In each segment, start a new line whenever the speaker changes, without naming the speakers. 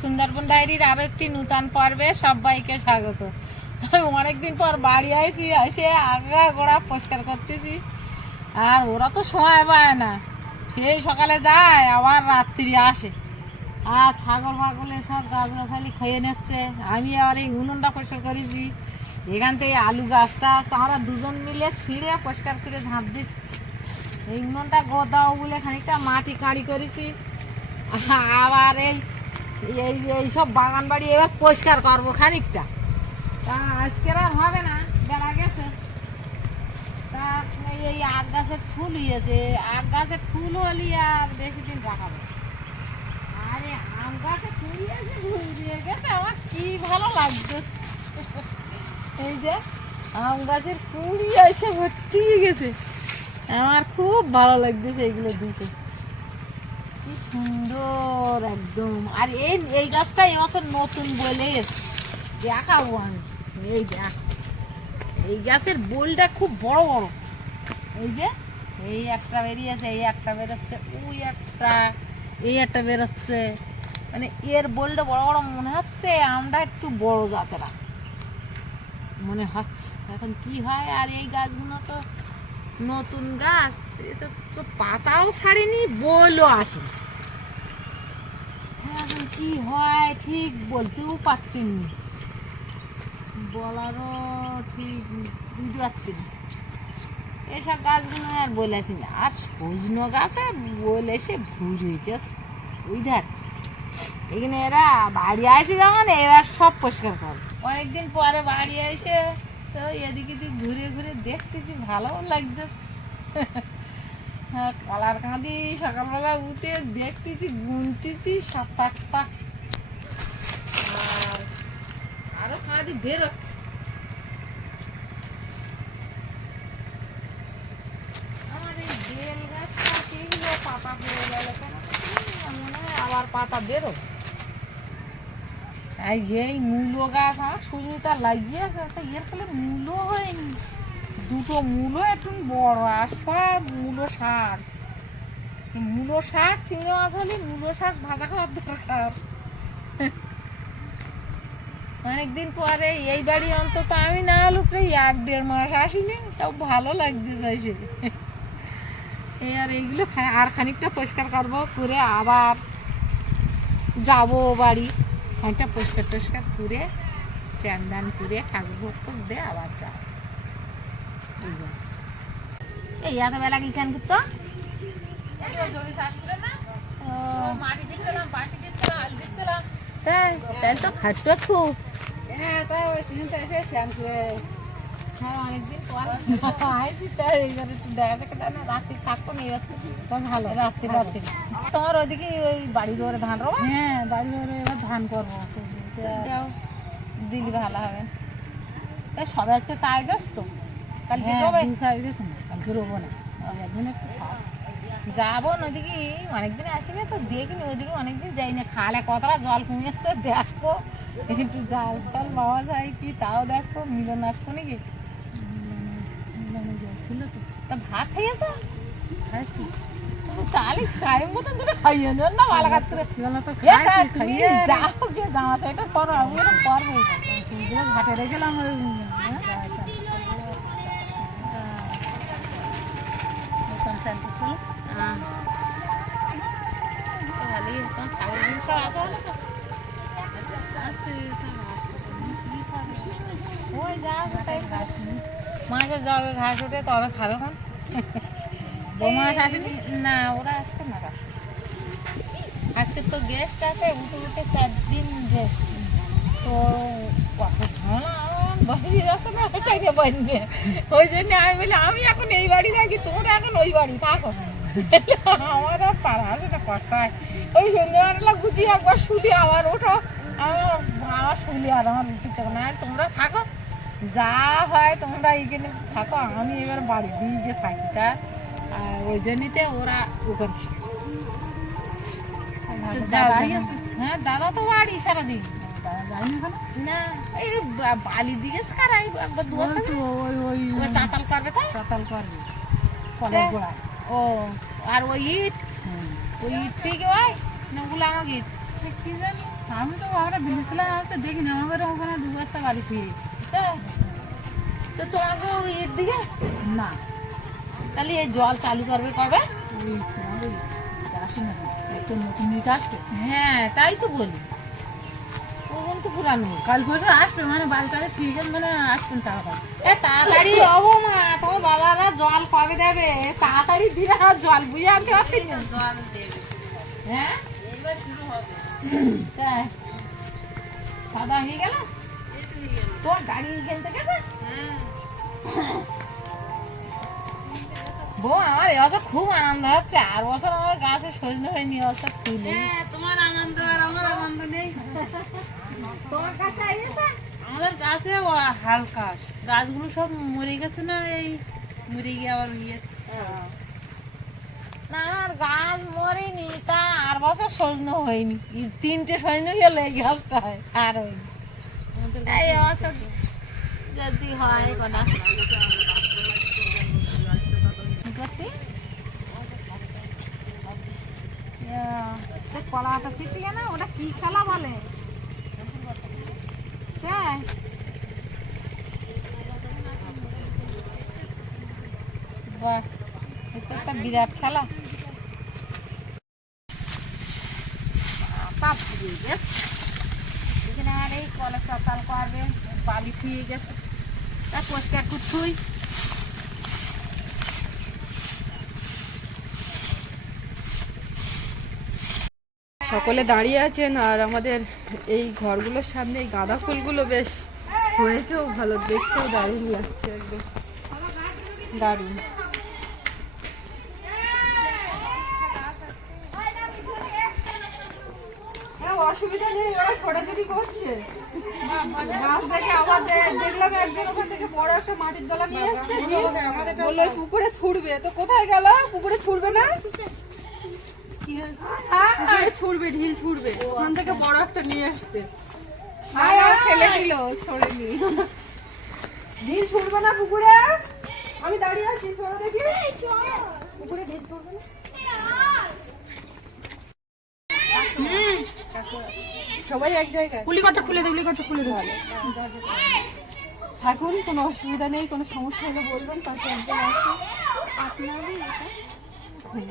সুন্দরবন ডায়েরির আরও একটি নূতন পর্বে সবাইকে স্বাগত। অনেকদিন পর বাড়ি আইছি, এসে আগা গোড়া পরিষ্কার করতেছি। আর ওরা তো সময় পায় না। সেই সকালে যায়, আবার রাত্রি আসে। আর ছাগল ফাগল সব গাছ গাছালি খেয়ে নিচ্ছে। আমি আবার এই উনুনটা পরিষ্কার করেছি। এখান থেকে আলু গাছটা আমরা দুজন মিলে ছিঁড়ে পরিষ্কার করে ঝাঁপ দিচ্ছি। এই উনুনটা গোদাও বলে খানিকটা মাটি কাড়ি করেছি। আবার এই এই এই সব বাগান বাড়ি এবার পরিষ্কার করব খানিকটা। তা আজকের আর হবে না, বেড়া গেছে। তা এই- আগ গাছের ফুল হয়েছে আগ গাছের ফুল হলি আর বেশি দিন রাখাবে আরে, আম গাছে ফুল এসে ফুল দিয়ে গেছে, আমার কি ভালো লাগছে। এই যে আম গাছের কুড়ি এসে ভর্তি গেছে। আমার খুব ভালো লাগতেছে এগুলো দিতে। কি সুন্দর একদম। আর এই এই গাছটা এবছর নতুন বলে। দেখাবো আমি এই দেখ। এই গাছের বোলটা খুব বড় বড়। এই যে, এই একটা বেরিয়েছে, এই একটা বেরোচ্ছে, ওই একটা, এই একটা বেরোচ্ছে। মানে এর বোলটা বড় বড় মনে হচ্ছে, আমরা একটু বড় জাতেরা। মনে হচ্ছে। এখন কি হয়, আর এই গাছগুলো তো নতুন গাছ এটা তো পাতাও ছাড়েনি, বলও আসে এখন কি হয় ঠিক বলতেও পারছি না। বলারও ঠিক বুঝতে পারছি না। এইসব গাছগুলো আর বলেছি না। আর সজনো গাছে বলে সে ভুলে গেছে ওই ধার এখানে এরা বাড়ি আছে যখন, এবার সব পরিষ্কার করো। অনেকদিন পরে বাড়ি এসে তো এদিকে এদিক ঘুরে ঘুরে দেখতেছি ভালো লাগতেছে। হ্যাঁ, কলার কাঁদি সকালবেলা উঠে দেখতেছি গুনতেছি সাত আর আরও কাঁদি বেরোচ্ছে আমার এই বেল পাতা গেল কেন মনে হয় আবার পাতা বেরো এই মূলো গাছ আমার সুজিটা লাগিয়েছে তো এর ফলে মূলো হয়নি। দুটো মূলো একটু বড় আর সব মূলো শাক। মূলো শাক, চিংড়ি মাছ হলে মূলো শাক ভাজা খাওয়ার দরকার। অনেকদিন পরে এই বাড়ি অন্তত আমি না হলো প্রায় এক দেড় মাস আসিনি, তাও ভালো লাগতে চাইছে এই আর এইগুলো আর খানিকটা পরিষ্কার করব, করে আবার যাব বাড়ি। খানিকটা পরিষ্কার টরিষ্কার করে চ্যান দান করে ঠাকুর টোক দিয়ে আবার যাব। এই এত বেলা কি করতো? তাই তাই তো খুব। হ্যাঁ অনেকদিন পর। আইছি তাই এইবার একটু দেখা দেখা না রাত্রি থাকব না এবার তো ভালো। রাত্রি রাত্রি। তোমার ওইদিকে ওই বাড়ির ওরে ধান রোবো হ্যাঁ বাড়ির ওরে এবার ধান করব। দিলি ভালো হবে। সবাই আজকে চাই গাছ তো কালকে রোবে না কালকে রোবো না। একদিন যাব নদীকে অনেকদিন আসিনি তো দেখিনি ওইদিকে অনেকদিন যাই না খালে কতটা জল কমেছে দেখো। একটু জাল টাল পাওয়া যায় কি তাও দেখো মিলন আসব নাকি? ছিল তো। তা ভাত খাইয়েছো? খাইছি। তাহলে টাইম মতন দুটো খাইয়ে নেন না ভালো কাজ করে। এ যাও গিয়ে জামা সেটা করো আমি করব ঘাটে রেখেলাম মাসে যাবে ঘাস উঠে তবে খাবে কোন বৌমাস আসেনি? না ওরা আসবে না। আজকে তো গেস্ট আছে উঠে উঠে চার দিন গেস্ট তো কত ঝামেলা বসে যাচ্ছে না বলবে ওই জন্য আমি বলি আমি এখন এই বাড়ি থাকি তোমরা এখন ওই বাড়ি থাকো। আমার আর সেটা কষ্ট হয় ওই সন্ধ্যেবেলা গুছিয়ে একবার শুলি আবার ওঠো। আমার শুলি আর আমার উঠতে চাও না তোমরা থাকো। যা হয় তোমরা এইখানে থাকো আমি এবার বাড়ি দিয়ে গিয়ে থাকি তা। ওই জন্যতে ওরা ওখানে থাকে। হ্যাঁ দাদা তো বাড়ি সারাদিন। না। এই বালি দিয়ে কারাই একবার চাতাল করবে তাই? চাতাল করবে। কলের গোড়া ও আর ওই ইট? ওই ঠিক হয় না ওগুলো আমাকে কি জানি? আমি তো আমরা ভেবেছিলাম আমি তো দেখিনি আমাদের ওখানে দু বস্তা গাড়ি থুয়ে গেছে তো তোমাকে ওই এর দিকে? না। তাহলে এই জল চালু করবে কবে? ওই আসে না। একটু নতুন আসবে? হ্যাঁ তাই তো বলি। তো পুরানো কাল পরশু আসবে মানে বাড়িটাকে ঠিক মানে আসবেন তাড়াতাড়ি। এ তাড়াতাড়ি হব মা তোমার বাবারা জল কবে দেবে? তাড়াতাড়ি দিলে আর জল বুঝে আনতে পারছি না। জল দেবে। হ্যাঁ? এইবার শুরু হবে। তাই? দাদা হয়ে গেল? তোর গাড়ি কিনতে গেছে? বউ আমার এবছর খুব আনন্দ হচ্ছে। আর বছর আমার গাছে হয়নি এবছর ফুলে
তোমার আনন্দ আর আনন্দ নেই।
তোমার কাছে আইয়েছে?
আমাদের গাছে হালকা। গাছগুলো সব মরে গেছে না এই মরে গিয়ে আবার ইয়েছে
না আমার গাছ মরেনি তা আর বছর সজন্য হয়নি। তিনটে সজন্য গেলে এই গাছটা হয় আর হয়নি। এই যদি হয় কটা সে কলাটা ছিটি ওটা কি খেলা বলে? তাই? বাহ, এটা একটা বিরাট খেলা। কাপ দিয়ে গেছে। এখানে আর এই কলে সকাল করবে, বালি থুয়ে গেছে। তা পরিষ্কার করছুই
সকলে দাঁড়িয়ে আছেন আর আমাদের এই ঘরগুলোর সামনে এই গাঁদা ফুলগুলো বেশ হয়েছেও ভালো দেখতেও দারুণ লাগছে একদম। দারুণ। হ্যাঁ, অসুবিধা নেই ওরা ছোটাছুটি করছে। দেখলাম একজন ওখান থেকে বড় একটা মাটির দলা নিয়ে বলল পুকুরে ছুড়বে তো কোথায় গেল? পুকুরে ছুড়বে না? ছুড়বে ঢিল ছুড়বে। ওখান থেকে বড় একটা নিয়ে আসছে। ফেলে দিল ছড়েনি। ঢিল ছুড়বে না পুকুরে? আমি দাঁড়িয়ে আছি ছোড়ো দেখি। পুকুরে ঢিল ছুড়বে না? সবাই এক জায়গায়।
কুলিকটা খুলে দে কুলিকটা খুলে দে ভালো।
থাকুন কোনো অসুবিধা নেই কোনো সমস্যা হলে বলবেন পাশে একজন আছে হুম।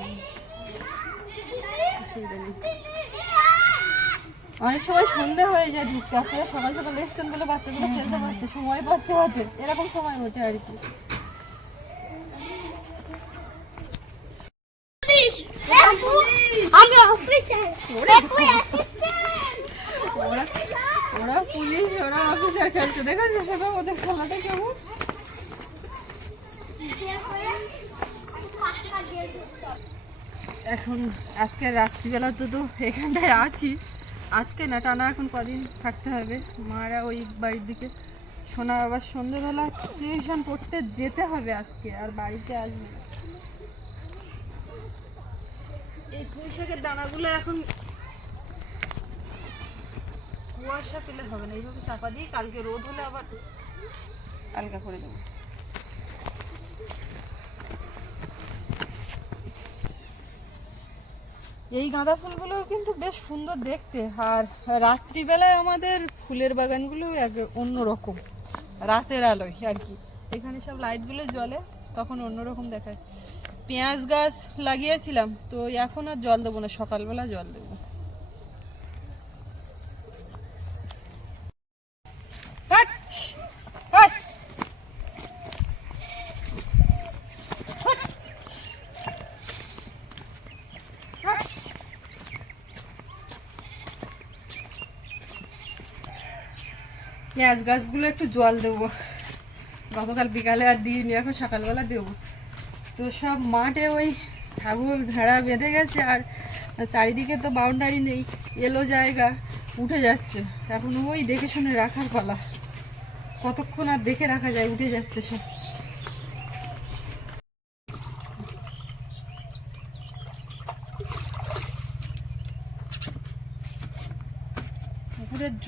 অসুবিধা নেই। অনেক সময় সন্ধে হয়ে যায় ঢুকতে আপনারা সকাল সকাল এসছেন বলে বাচ্চাগুলো খেলতে পারছে সময় পাচ্ছে হাতে এরকম সময় ওঠে আর কি। ওরা ওরা পুলিশ। ওরা অফিসার খেলছে। দেখেছ সেটা ওদের খেলাটা কেমন। এখন আজকে রাত্রিবেলা তো তো এখানটায় আছি। আজকে না, টানা এখন কদিন থাকতে হবে। মারা ওই বাড়ির দিকে। শোনা আবার সন্ধ্যেবেলা টিউশন পড়তে যেতে হবে আজকে, আর বাড়িতে আসবে। এই পুঁই শাকের দানাগুলো এখন কুয়াশা পেলে হবে না। এইভাবে চাপা দিয়ে কালকে রোদ হলে আবার হালকা করে দেবো। এই গাঁদা ফুলগুলো কিন্তু বেশ সুন্দর দেখতে। আর রাত্রিবেলায় আমাদের ফুলের বাগানগুলো এক- অন্যরকম, রাতের আলোয় আর কি। এখানে সব লাইটগুলো জ্বলে, তখন অন্যরকম দেখায়। পেঁয়াজ গাছ লাগিয়েছিলাম, তো এখন আর জল দেবো না, সকালবেলা জল দেবো। পেঁয়াজ গাছগুলো একটু জল দেবো। গতকাল বিকালে আর দিইনি, এখন সকালবেলা দেবো। তো সব মাঠে ওই ছাগল, ভেড়া বেঁধে গেছে আর চারিদিকে তো বাউন্ডারি নেই, এলো জায়গা, উঠে যাচ্ছে। এখন ওই দেখে শুনে রাখার পালা। কতক্ষণ আর দেখে রাখা যায়, উঠে যাচ্ছে সব।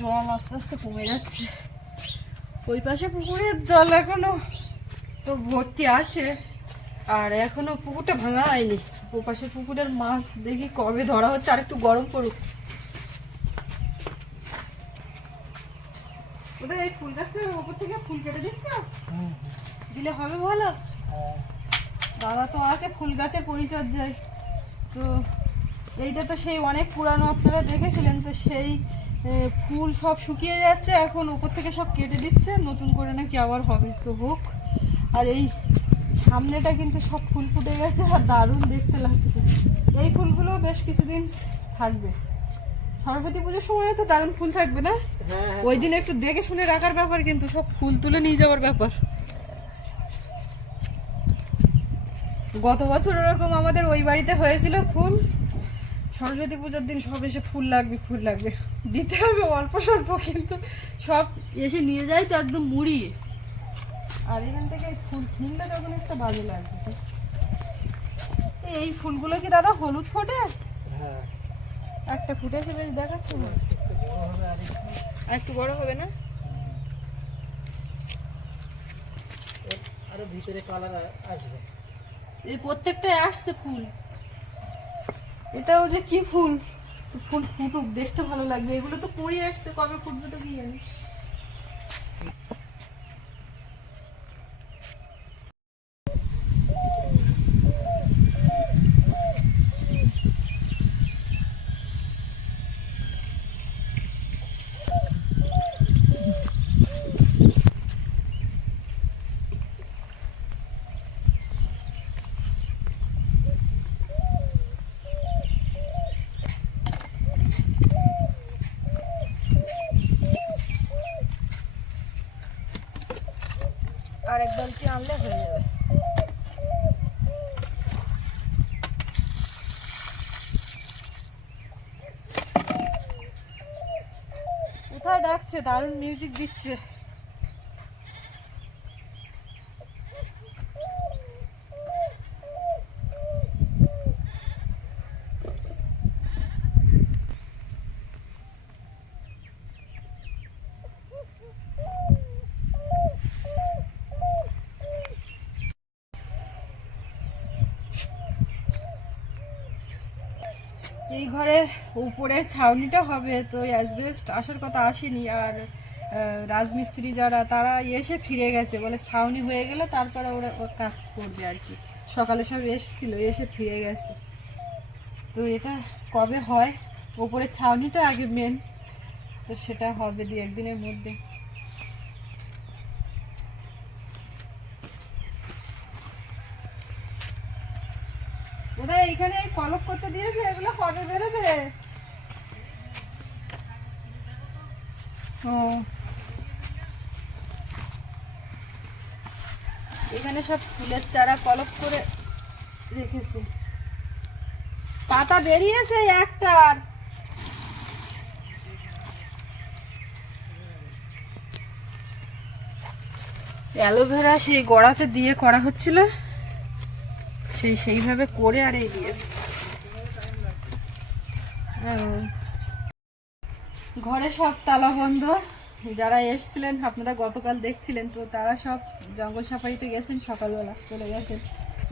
জল আস্তে আস্তে কমে যাচ্ছে। ওই পাশে পুকুরের জল এখনও তো ভর্তি আছে আর এখনও পুকুরটা ভাঙা হয়নি। ও পাশে পুকুরের মাছ দেখি কবে ধরা হচ্ছে আর একটু গরম পড়ুক। ওদের এই ফুল গাছটা ওপর থেকে ফুল কেটে দিচ্ছ? দিলে হবে ভালো? হ্যাঁ। দাদা তো আছে ফুল গাছের পরিচর্যায়। তো এইটা তো সেই অনেক পুরানো আপনারা দেখেছিলেন তো সেই ফুল সব শুকিয়ে যাচ্ছে এখন উপর থেকে সব কেটে দিচ্ছে নতুন করে নাকি আবার হবে তো হোক। আর এই সামনেটা কিন্তু সব ফুল ফুটে গেছে আর দারুণ দেখতে লাগছে। এই ফুলগুলো বেশ কিছুদিন থাকবে। সরস্বতী পুজোর সময় তো দারুণ ফুল থাকবে না? ওই দিন একটু দেখে শুনে রাখার ব্যাপার কিন্তু সব ফুল তুলে নিয়ে যাওয়ার ব্যাপার। গত বছর ওরকম আমাদের ওই বাড়িতে হয়েছিল ফুল সরস্বতী পুজোর দিন সব এসে ফুল লাগবে ফুল লাগবে। দিতে হবে অল্প স্বল্প কিন্তু সব এসে নিয়ে যায় তো একদম মুড়িয়ে। আর এখান থেকে ফুল ছিনলে তখন একটা বাজে লাগবে। এই- ফুলগুলো কি দাদা হলুদ ফোটে? একটা ফুটেছে বেশ দেখাচ্ছে। আর একটু বড় হবে না?
আরও ভিতরে কালার আসবে।
এই প্রত্যেকটাই আসছে ফুল। এটাও যে কি ফুল? ফুল ফুটুক, দেখতে ভালো লাগবে। এগুলো তো কুড়ি আসছে, কবে ফুটবে তো কি জানি আর এক বালতি আনলে হয়ে যাবে কোথায় ডাকছে দারুণ মিউজিক দিচ্ছে এই ঘরের উপরে ছাউনিটা হবে, তো অ্যাসবেস্ট আসার কথা আসেনি। আর রাজমিস্ত্রি যারা, তারা এসে ফিরে গেছে, বলে ছাউনি হয়ে গেলে তারপরে ওরা কাজ করবে আর কি। সকালে সব এসেছিল, এসে ফিরে গেছে। তো এটা কবে হয়? ওপরে ছাউনিটা আগে মেন তো সেটা হবে দু একদিনের মধ্যে। ওদের এইখানে এই কলপ করতে দিয়েছে, এগুলো কবে বেরোবে? এখানে সব ফুলের চারা কলপ করে রেখেছে। পাতা বেরিয়েছে একটার। অ্যালোভেরা সেই গোড়াতে দিয়ে করা হচ্ছিল। সেই সেইভাবে করে আর এই দিয়েছে। ঘরে সব তালা বন্ধ। যারা এসছিলেন, আপনারা গতকাল দেখছিলেন তো, তারা সব জঙ্গল সাফারিতে গেছেন, সকালবেলা চলে গেছেন,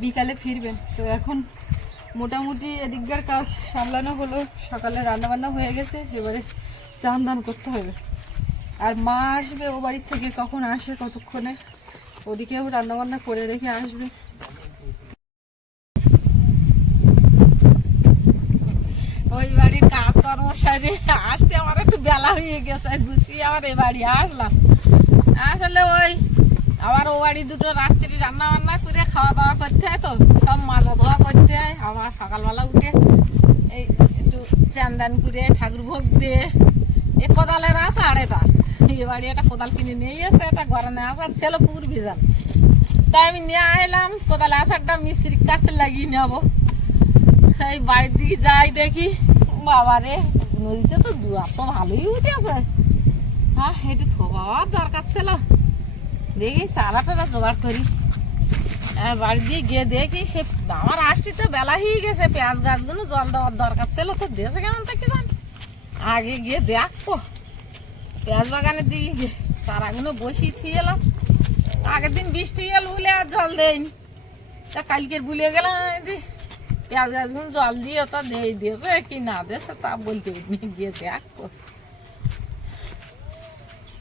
বিকালে ফিরবেন। তো এখন মোটামুটি এদিককার কাজ সামলানো হলো, সকালে রান্নাবান্না হয়ে গেছে, এবারে চান দান করতে হবে। আর মা আসবে, ও বাড়ির থেকে কখন আসে কতক্ষণে, ওদিকেও রান্নাবান্না করে রেখে আসবে।
ওই বাড়ির কাজকর্ম সারে আসতে আমার একটু বেলা হয়ে গেছে, গুছিয়ে আবার এ বাড়ি আসলাম। আসলে ওই আবার ও বাড়ি দুটো রাত্রি রান্না বান্না করে খাওয়া দাওয়া করতে হয় তো, সব মাজা ধোয়া করতে হয়। আবার সকালবেলা উঠে এই একটু চান্দান করে ঠাকুর ভোগ দিয়ে, এ কোদালের আসার এটা। এ বাড়ি একটা কোদাল কিনে নিয়ে এসছে একটা ঘরে নিয়ে আসার ছিল পুকুর ভিজান তাই আমি নিয়ে আইলাম, কোদালে আসারটা মিস্ত্রির কাছে লাগিয়ে নেব। সেই বাড়ির দিকে যাই দেখি বাবা রে নদীতে তো জোয়ার তো ভালোই উঠেছে। হ্যাঁ একটু থোবার দরকার ছিল। দেখি চারা টারা জোগাড় করি। বাড়ি দিয়ে গিয়ে দেখি সে আমার আসতে বেলা হয়ে গেছে, পেঁয়াজ গাছগুলো জল দেওয়ার দরকার ছিল তো দেশে কেমন থেকে জান। আগে গিয়ে দেখব। পেঁয়াজ বাগানে দিকে গিয়ে চারাগুলো বসিয়ে থিয়ে এলাম। আগের দিন বৃষ্টি এল বলে আর জল দেয়নি। তা কালকের ভুলে গেলাম যে পেঁয়াজ গাছগুলো জল দিয়ে তা দিয়ে দিয়েছে কি না দিয়েছে তা বলতে পারিনি গিয়ে দেখো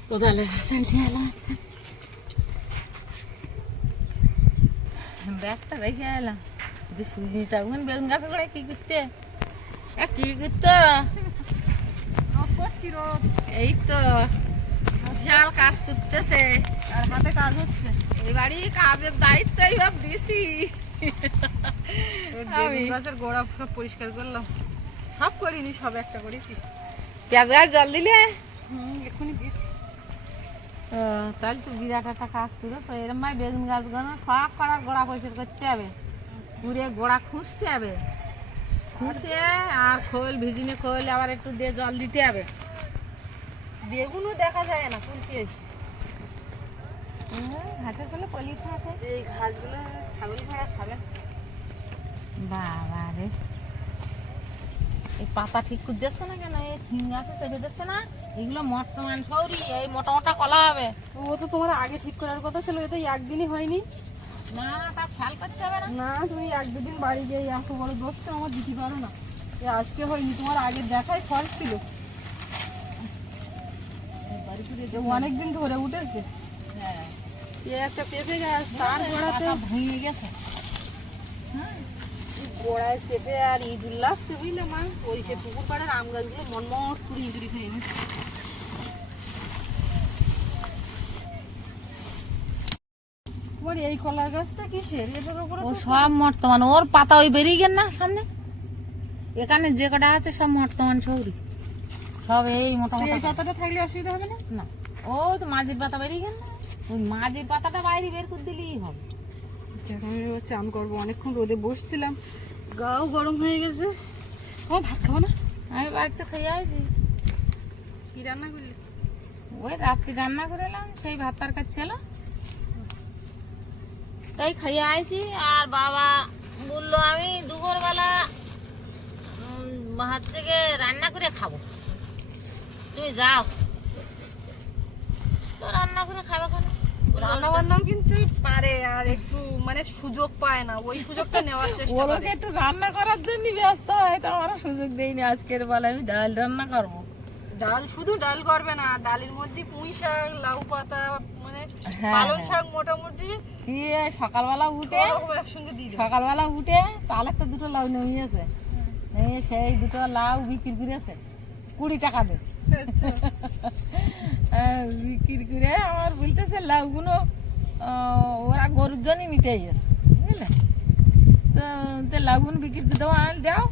কোদালের হাসানটি এলাম ব্যাগটা রেখে এলাম। যে সুজি তখন বেগুন গাছ করে কি করতে? কি করতে? এই তো বিশাল কাজ করতেছে।
আর হাতে কাজ হচ্ছে।
এই বাড়ি কাজের দায়িত্ব এইবার দিছি।
গাছের গোড়া সব পরিষ্কার করলাম। সব করিনি সব একটা করেছি।
পেঁয়াজ গাছ জল দিলে?
হুম দিছি
তাহলে তো বিরাট একটা কাজ করেছ এরম ভাই বেগুন গাছগুলো সব করার গোড়া পরিষ্কার করতে হবে। পুরে গোড়া খুঁজতে হবে। খুঁজে আর খোল ভিজিনে খোল আবার একটু দিয়ে জল দিতে হবে।
বেগুনও দেখা যায় না তুলতে এসে।
হাতে করলে পলি থাকে
এই ঘাসগুলো ছাগল ভাড়া খাবে?
বাবা রে। এই পাতা ঠিক করে দিচ্ছে না কেন? এই ঝিং গাছে চেপে দিচ্ছে না? এগুলো বর্তমান সৌরি এই মোটা মোটা কলা হবে।
ও তো তোমার আগে ঠিক করার কথা ছিল এ তো একদিনই হয়নি।
না না তা খেয়াল করতে হবে না।
না তুমি এক দুদিন বাড়ি গিয়ে এত বড় দোষটা আমার দিতে পারো না। এ আজকে হয়নি তোমার আগে দেখাই ফল ছিল। অনেকদিন ধরে উঠেছে। এ একটা পেঁপে গাছ তার গোড়াতে
ভেঙে গেছে
গোড়ায় চেপে আর ইঁদুর লাগছে বুঝলে মা ওই সে পুকুর পাড়ের আম গাছগুলো মনমট করে ইঁদুরি খেয়ে নিচ্ছে তোমার এই গাছটা কিসের এটার উপরে
ও সব বর্তমান ওর পাতা ওই বেরিয়ে গেল না সামনে এখানে যে কটা আছে সব বর্তমান সৌরি সব এই মোটা
তো এই পাতাটা থাকলে অসুবিধা হবে না
না ও তো মাঝির পাতা বেরিয়ে গেল না ওই মাঝির পাতাটা বাইরে বের করে দিলেই হবে।
আমি চান করব। অনেকক্ষণ রোদে বসছিলাম। গাও গরম হয়ে গেছে। ও ভাত খাব না?
আমি বাড়িতে খেয়ে আসি।
কি রান্না করলি?
ওই রাত্রি রান্না করে এলাম সেই ভাত তরকারি ছিল। তাই খাইয়ে আইছি আর বাবা বলল আমি দুপুরবেলা হচ্ছে গিয়ে রান্না করে খাব। তুমি যাও। তো রান্না করে খাবে কেন
রান্না বান্নাও কিন্তু পারে আর একটু মানে সুযোগ পায় না। ওই সুযোগটা নেওয়ার চেষ্টা করে।
একটু রান্না করার জন্য ব্যস্ত হয় তো আমরা সুযোগ দেইনি আজকের বেলা আমি ডাল রান্না করব।
ডাল শুধু ডাল করবে না ডালের মধ্যে পুঁই শাক লাউ পাতা মানে
হ্যাঁ,
পালং। শাক মোটামুটি
দিয়ে সকালবেলা উঠে
একসঙ্গে দিয়ে দেবে।
সকালবেলা উঠে চালের তো দুটো লাউ নিয়ে সেই দুটো লাউ বিক্রি করেছে। কুড়ি টাকা দে। বিক্রি করে আমার বলতেছে লাউগুলো ওরা গরুর জন্য নিতে গেছে বুঝলে? তো তো লাউগুলো বিক্রি করে দেবো আনলে দাও।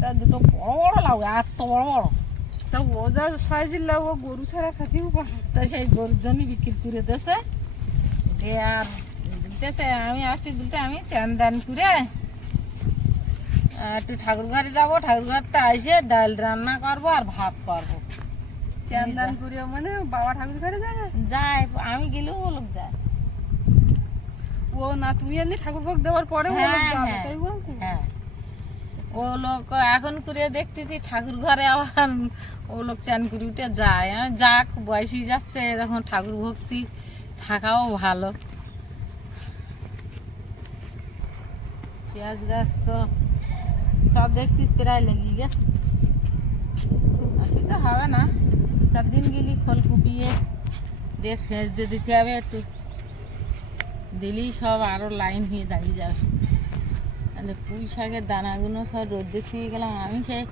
তা দুটো বড় বড় লাউ এত বড় বড়।
তা ও যা সাইজের লাউ ও গরু ছাড়া খাতেও পারে।
তো সেই গরুর জন্য বিক্রি করে দিয়েছে। দিয়ে আর দিতেছে আমি আসছি বলতে আমি চান দান করে একটু ঠাকুর ঘরে যাব। ঠাকুর ঘরটা এসে ডাল রান্না করব আর ভাত করব।
করিও মানে বাবা ঠাকুর ঘরে যাবে
যায় আমি গেলেও ও লোক যায়।
ও না তুমি এমনি ঠাকুর ভোগ দেওয়ার পরে ও লোক
হ্যাঁ,
যাবে
হ্যাঁ।
তাই বলছি।
হ্যাঁ। ও লোক এখন করে দেখতেছি ঠাকুর ঘরে আবার ও লোক চান করে উঠে যায়। যাক বয়স হয়ে যাচ্ছে এরকম ঠাকুর ভক্তি থাকাও ভালো। পেঁয়াজ গাছ তো সব দেখতিস প্রায় লেগে গেছে। অসুবিধা হবে না দু দিন গেলি খোল কুপিয়ে দিয়ে সেচ দিয়ে দিতে হবে একটু দিলেই সব আরও লাইন হয়ে দাঁড়িয়ে যাবে আর পুঁই শাকের দানাগুলো সব রোদ্দে ছুঁয়ে গেলাম আমি সেই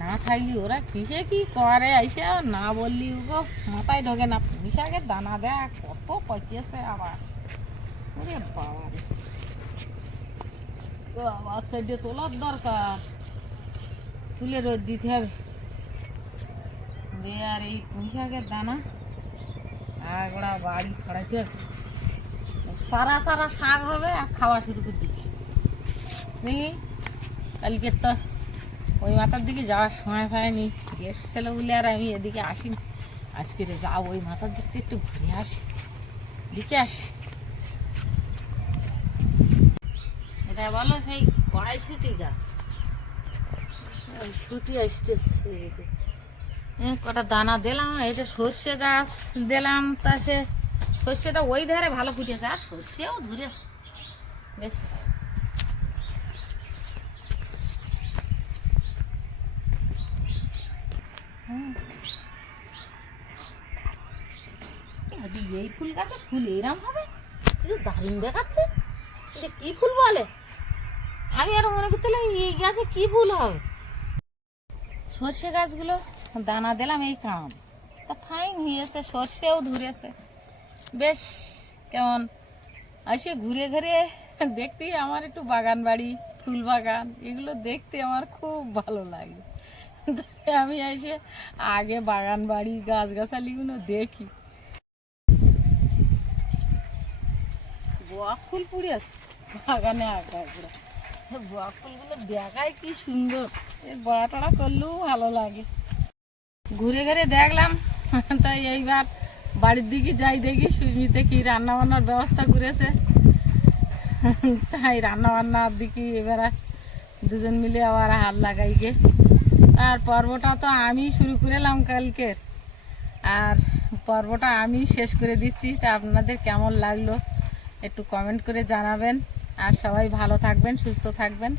না থাকলি ওরা কিসে কি করে আর না বললি গো মাথায় ঢোকে না পুঁই শাকের দানা দেখ কত পচিয়েছে আবার ওরে বাবা আচ্ছা দিয়ে তোলার দরকার তুলে রোদ দিতে হবে দিয়ে আর এই পুঁই শাকের দানা আর ওরা বাড়ি ছড়াইতে সারা সারা শাক হবে আর খাওয়া শুরু করে দিবে দেখি কালকে তো ওই মাথার দিকে যাওয়ার সময় পায়নি এসছিল বলে আর আমি এদিকে আসিনি আজকে যাও ওই মাথার দিক থেকে একটু ঘুরে আসি দিকে আসি এটা বলো সেই কড়াইশুটি গাছ ওই শুটি আসতেছে কটা দানা দিলাম এটা সর্ষে গাছ দিলাম, তা সে সর্ষেটা ওই ধারে ভালো ফুটেছে, আর সর্ষেও ধরেছে। বেশ। এই ফুল গাছে ফুল এরম হবে? কিন্তু দারুণ দেখাচ্ছে। এটা কি ফুল বলে? আমি আর মনে করছিলাম এই গাছে কি ফুল হবে? সর্ষে গাছগুলো দানা দিলাম, এই কাম তা ফাইন হয়েছে, সর্ষেও ধরেছে। বেশ, কেমন? আসে ঘুরে ঘুরে দেখতেই আমার একটু বাগান বাড়ি, ফুল বাগান, এগুলো দেখতে আমার খুব ভালো লাগে। আমি এসে আগে বাগান বাড়ি, গাছগাছালিগুলো দেখি। গোয়া ফুল পুড়ে আছে, বাগানে আঁকা গোয়া ফুলগুলো দেখায় কি সুন্দর। এই বড়া টড়া করলেও ভালো লাগে। ঘুরে ঘুরে দেখলাম, তাই এইবার বাড়ির দিকে যাই দেখি, সুস্মিতে কি রান্না বান্নার ব্যবস্থা করেছে। তাই রান্না বান্নার দিকে এবারে দুজন মিলে আবার হাত লাগাই গে আর পর্বটা তো আমি শুরু করেলাম কালকের। আর পর্বটা আমি শেষ করে দিচ্ছি। তা আপনাদের কেমন লাগল একটু কমেন্ট করে জানাবেন। আর সবাই ভালো থাকবেন, সুস্থ থাকবেন।